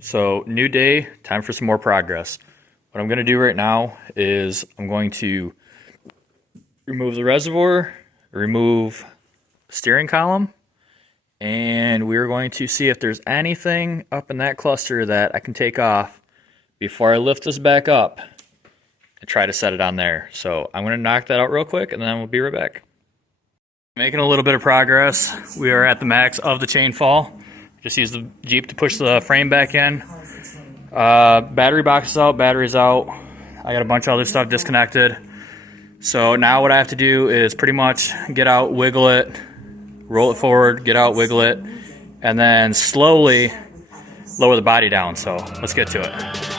So, new day, time for some more progress. What I'm going to do right now is I'm going to remove the reservoir, remove the steering column, and we're going to see if there's anything up in that cluster that I can take off before I lift this back up and try to set it on there. So I'm going to knock that out real quick and then we'll be right back. Making a little bit of progress. We are at the max of the chain fall. Just use the Jeep to push the frame back in. Battery box is out, battery's out. I got a bunch of other stuff disconnected. So now what I have to do is pretty much get out, wiggle it, roll it forward, get out, wiggle it, and then slowly lower the body down. So let's get to it.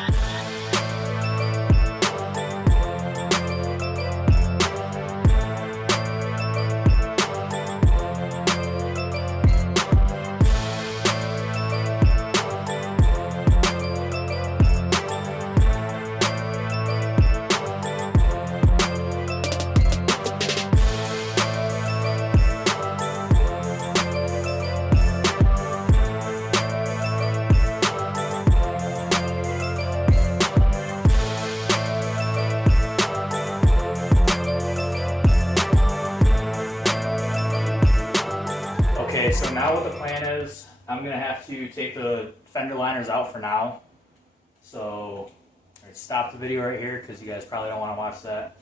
Okay, so now what the plan is, I'm going to have to take the fender liners out for now. So, stop the video right here because you guys probably don't want to watch that.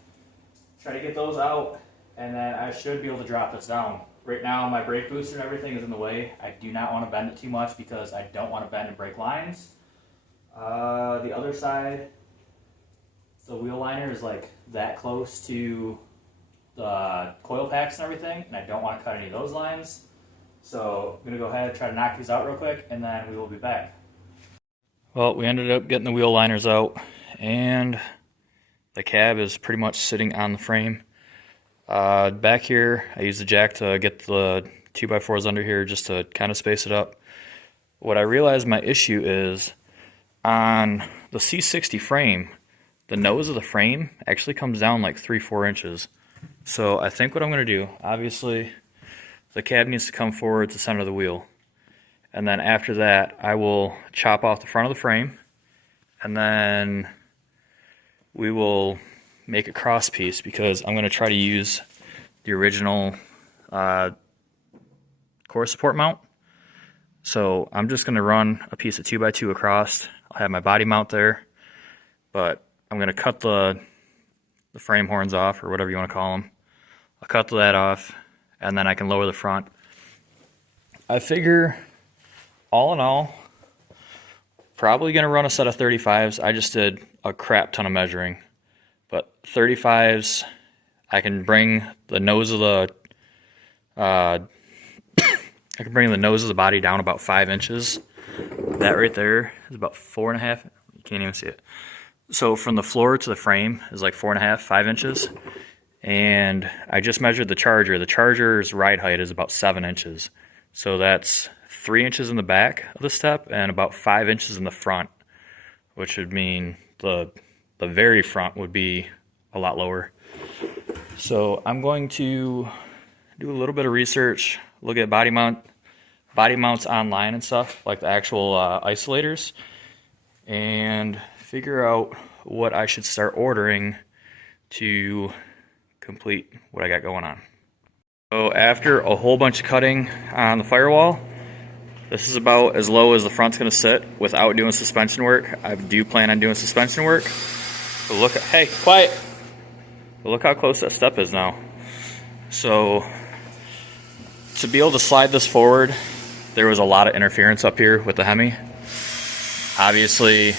Try to get those out, and then I should be able to drop this down. Right now, my brake booster and everything is in the way. I do not want to bend it too much because I don't want to bend the brake lines. The other side, the wheel liner is like that close to the coil packs and everything, and I don't want to cut any of those lines. So I'm going to go ahead and try to knock these out real quick, and then we will be back. Well, we ended up getting the wheel liners out, and the cab is pretty much sitting on the frame. Back here, I used the jack to get the 2x4s under here just to kind of space it up. What I realized my issue is, on the C60 frame, the nose of the frame actually comes down like 3-4 inches. So I think what I'm going to do, obviously, the cab needs to come forward to center of the wheel. And then after that, I will chop off the front of the frame, and then we will make a cross piece because I'm going to try to use the original core support mount. So I'm just going to run a piece of 2x2 across. I'll have my body mount there, but I'm going to cut the frame horns off, or whatever you want to call them. I'll cut that off, and then I can lower the front. I figure, all in all, probably going to run a set of 35s. I just did a crap ton of measuring. But 35s, I can bring the nose of the I can bring the nose of the body down about 5 inches. That right there is about 4.5. You can't even see it. So from the floor to the frame is like 4.5, 5 inches. And I just measured the charger. The charger's ride height is about 7 inches. So that's 3 inches in the back of the step and about 5 inches in the front, which would mean the very front would be a lot lower. So I'm going to do a little bit of research, look at body mounts online and stuff, like the actual isolators, and figure out what I should start ordering to complete what I got going on. So after a whole bunch of cutting on the firewall, this is about as low as the front's going to sit without doing suspension work. I do plan on doing suspension work. But look, hey, quiet. But look how close that step is now. So to be able to slide this forward, there was a lot of interference up here with the Hemi. Obviously,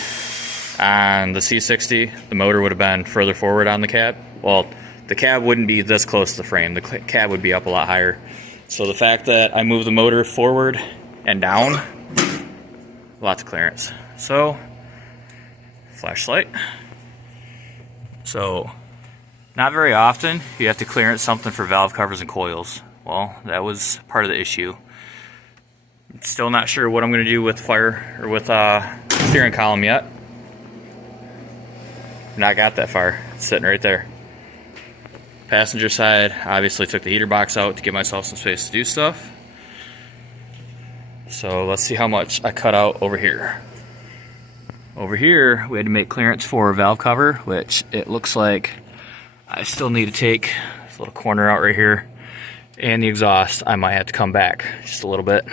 on the C60, the motor would have been further forward on the cab. Well, the cab wouldn't be this close to the frame. The cab would be up a lot higher. So the fact that I moved the motor forward and down, lots of clearance. So, flashlight. So, not very often you have to clearance something for valve covers and coils. Well, that was part of the issue. Still not sure what I'm going to do with steering column yet. Not got that far. It's sitting right there. Passenger side, obviously took the heater box out to give myself some space to do stuff. So let's see how much I cut out over here. over here we had to make clearance for a valve cover, which it looks like I still need to take this little corner out right here, and the exhaust I might have to come back just a little bit.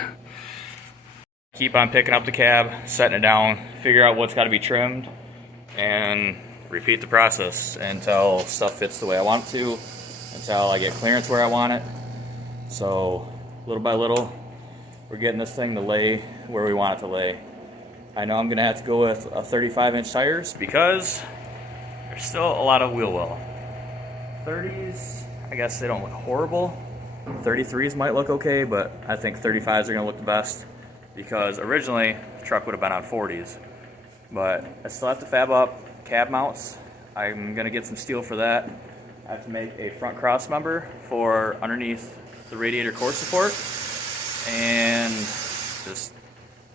Keep on picking up the cab, setting it down, figure out what's got to be trimmed, and repeat the process until stuff fits the way I want it to, until I get clearance where I want it. So little by little, we're getting this thing to lay where we want it to lay. I know I'm going to have to go with a 35-inch tires because there's still a lot of wheel well. 30s, I guess they don't look horrible. 33s might look okay, but I think 35s are going to look the best because originally the truck would have been on 40s. But I still have to fab up cab mounts. I'm going to get some steel for that. I have to make a front cross member for underneath the radiator core support, and just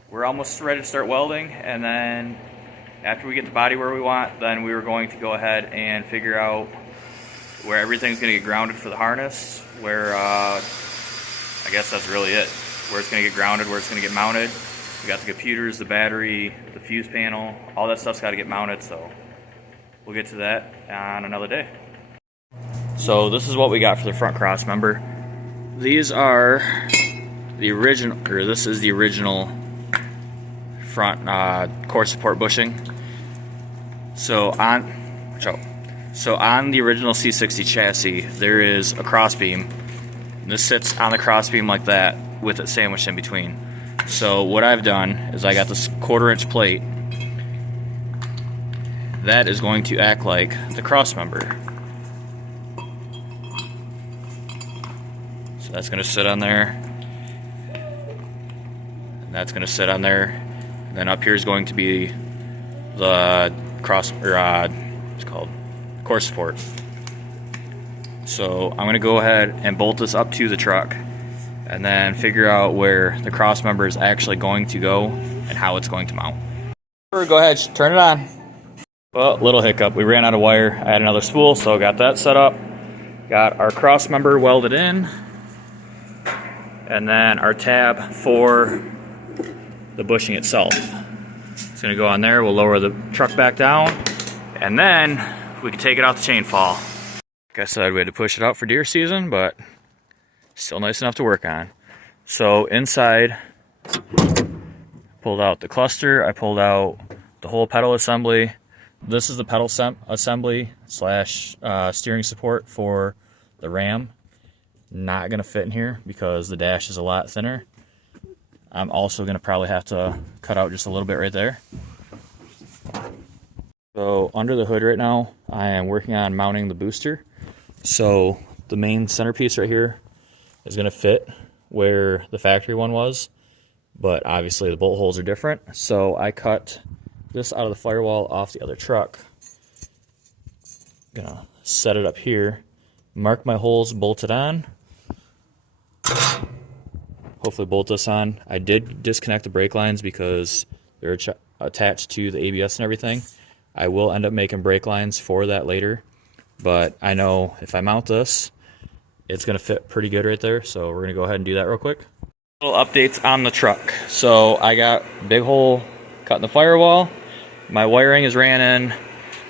we're almost ready to start welding. And then after we get the body where we want, then we were going to go ahead and figure out where everything's going to get grounded for the harness, where I guess that's really it, where it's going to get grounded, where it's going to get mounted. We got the computers, the battery, the fuse panel, all that stuff's got to get mounted, so we'll get to that on another day. So this is what we got for the front cross member. These are the original, or this is the original front core support bushing. So on the original C60 chassis, there is a crossbeam. This sits on the crossbeam like that with it sandwiched in between. So what I've done is I got this 1/4-inch plate that is going to act like the cross member. So that's going to sit on there, and that's going to sit on there. And then up here is going to be the cross, or what's it called, core support. So I'm going to go ahead and bolt this up to the truck, and then figure out where the cross member is actually going to go and how it's going to mount. Go ahead, turn it on. Well, little hiccup. We ran out of wire. I had another spool, so got that set up. Got our cross member welded in, and then our tab for the bushing itself. It's going to go on there. We'll lower the truck back down, and then we can take it out the chain fall. Like I said, we had to push it out for deer season, but still nice enough to work on. So inside, pulled out the cluster, I pulled out the whole pedal assembly. This is the pedal assembly slash steering support for the Ram. Not going to fit in here because the dash is a lot thinner. I'm also going to probably have to cut out just a little bit right there. So under the hood right now, I am working on mounting the booster. So the main centerpiece right here is going to fit where the factory one was, but obviously the bolt holes are different. So I cut this out of the firewall off the other truck. Gonna set it up here, mark my holes, bolt it on. Hopefully bolt this on. I did disconnect the brake lines because they're attached to the ABS and everything. I will end up making brake lines for that later, but I know if I mount this, it's going to fit pretty good right there, so we're going to go ahead and do that real quick. Little updates on the truck. So I got a big hole cut in the firewall. My wiring is ran in.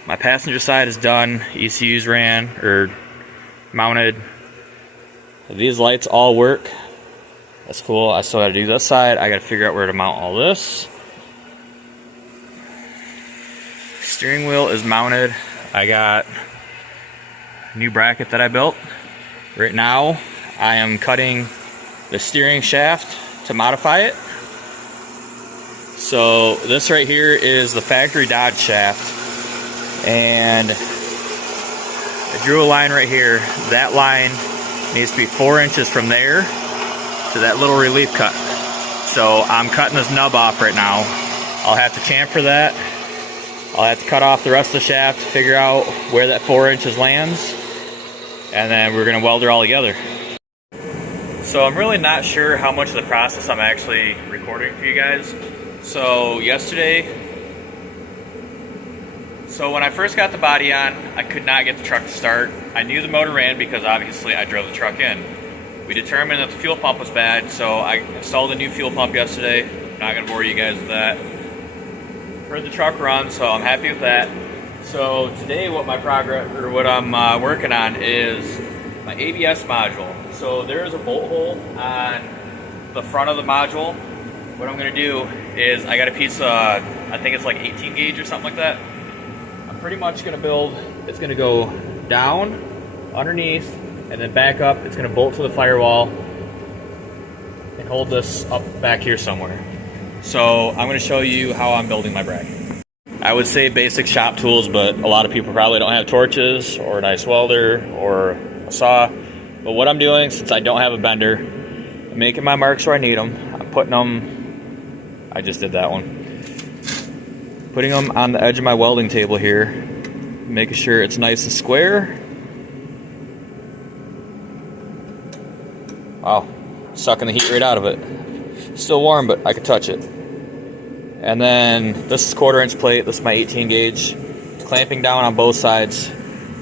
My passenger side is done. ECU's ran, or mounted. These lights all work. That's cool. I still got to do this side. I got to figure out where to mount all this. Steering wheel is mounted. I got a new bracket that I built. Right now, I am cutting the steering shaft to modify it. So this right here is the factory Dodge shaft, and I drew a line right here. That line needs to be 4 inches from there to that little relief cut. So I'm cutting this nub off right now. I'll have to chamfer that. I'll have to cut off the rest of the shaft, figure out where that 4 inches lands, and then we're gonna weld it all together. So I'm really not sure how much of the process I'm actually recording for you guys. So when I first got the body on, I could not get the truck to start. I knew the motor ran because obviously I drove the truck in. We determined that the fuel pump was bad, so I installed a new fuel pump yesterday. Not gonna bore you guys with that. heard the truck run, so I'm happy with that. So today what I'm working on is my ABS module. So there's a bolt hole on the front of the module. What I'm gonna do is I got a piece of, I think it's like 18 gauge or something like that. I'm pretty much gonna build, it's gonna go down, underneath, and then back up. It's gonna bolt to the firewall and hold this up back here somewhere. So I'm gonna show you how I'm building my bracket. I would say basic shop tools, but a lot of people probably don't have torches or a nice welder or a saw. But what I'm doing, since I don't have a bender, I'm making my marks where I need them. I'm putting them, I just did that one. Putting them on the edge of my welding table here, making sure it's nice and square. Wow, sucking the heat right out of it. Still warm, but I could touch it. And then this is 1/4 inch plate, this is my 18 gauge. Clamping down on both sides.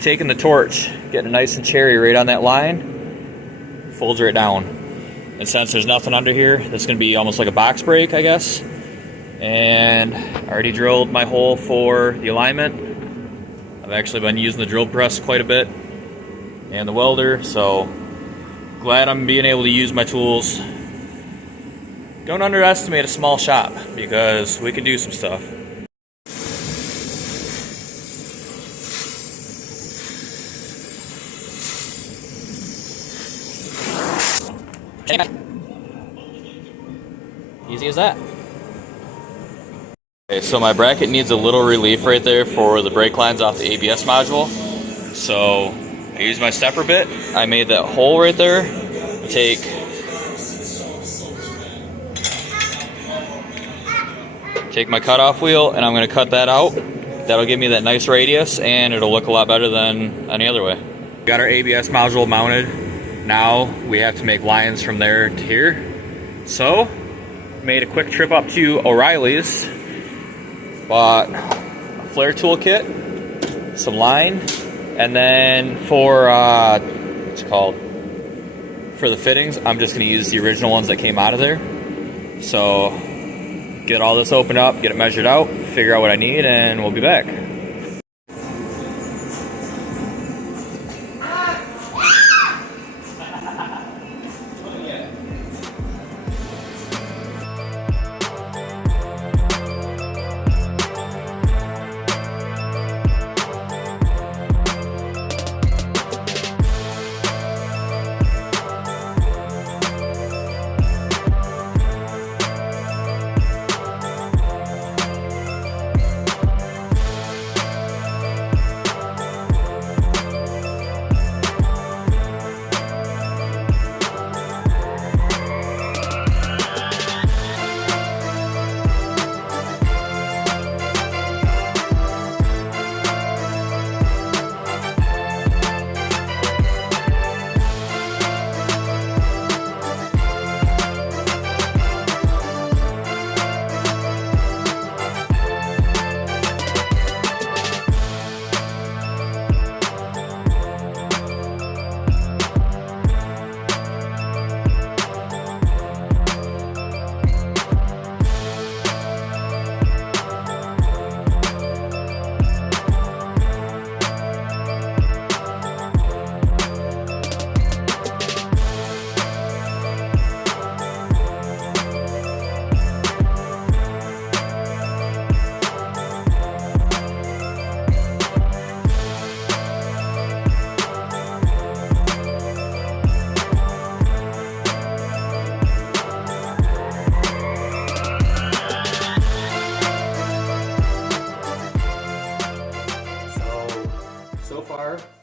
Taking the torch, getting it nice and cherry right on that line, folds right down. And since there's nothing under here, that's gonna be almost like a box break, I guess. And I already drilled my hole for the alignment. I've actually been using the drill press quite a bit and the welder, so glad I'm being able to use my tools. Don't underestimate a small shop because we can do some stuff. Easy as that. Okay, so my bracket needs a little relief right there for the brake lines off the ABS module. So I used my stepper bit. I made that hole right there. Take my cutoff wheel and I'm going to cut that out. That'll give me that nice radius and it'll look a lot better than any other way. We got our ABS module mounted. Now we have to make lines from there to here. So, made a quick trip up to O'Reilly's. Bought a flare tool kit, some line, and then for, what's it called? For the fittings, I'm just going to use the original ones that came out of there. So, get all this opened up, get it measured out, figure out what I need, and we'll be back.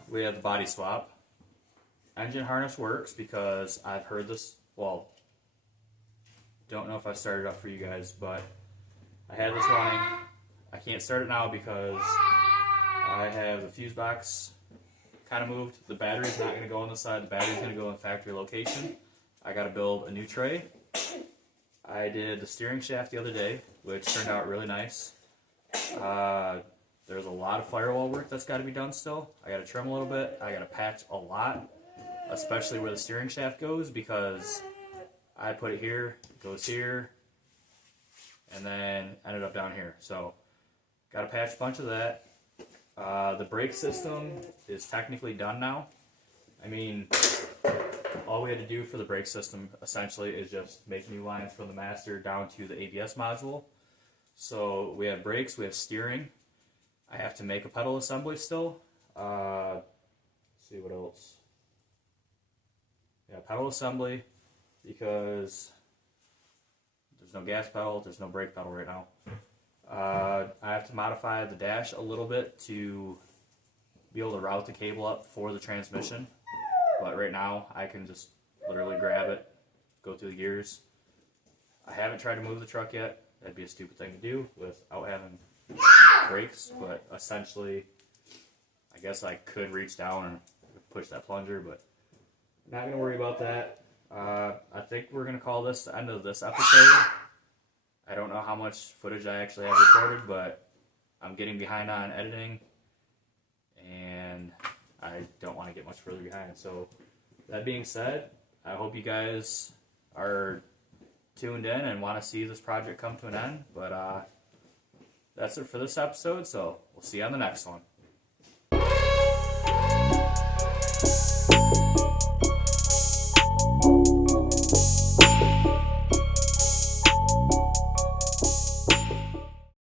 We have the body swap. Engine harness works because I've heard this, well, don't know if I started up for you guys, but I had this running. I can't start it now because I have the fuse box kind of moved. The battery's not going to go on the side. The battery's going to go in factory location. I got to build a new tray. I did the steering shaft the other day, which turned out really nice. There's a lot of firewall work that's got to be done still. I got to trim a little bit. I got to patch a lot, especially where the steering shaft goes, because I put it here, it goes here, and then ended up down here. So Got to patch a bunch of that. The brake system is technically done now. I mean, all we had to do for the brake system essentially is just make new lines from the master down to the ABS module. So we have brakes, we have steering. I have to make a pedal assembly still. Let's see what else. Yeah, pedal assembly, because there's no gas pedal, there's no brake pedal right now. I have to modify the dash a little bit to be able to route the cable up for the transmission. But right now, I can just literally grab it, go through the gears. I haven't tried to move the truck yet. That'd be a stupid thing to do without having brakes. But essentially, I guess I could reach down and push that plunger, but not going to worry about that. I think we're going to call this the end of this episode. I don't know how much footage I actually have recorded, but I'm getting behind on editing, and I don't want to get much further behind. So that being said, I hope you guys are tuned in and want to see this project come to an end. But that's it for this episode, so we'll see you on the next one.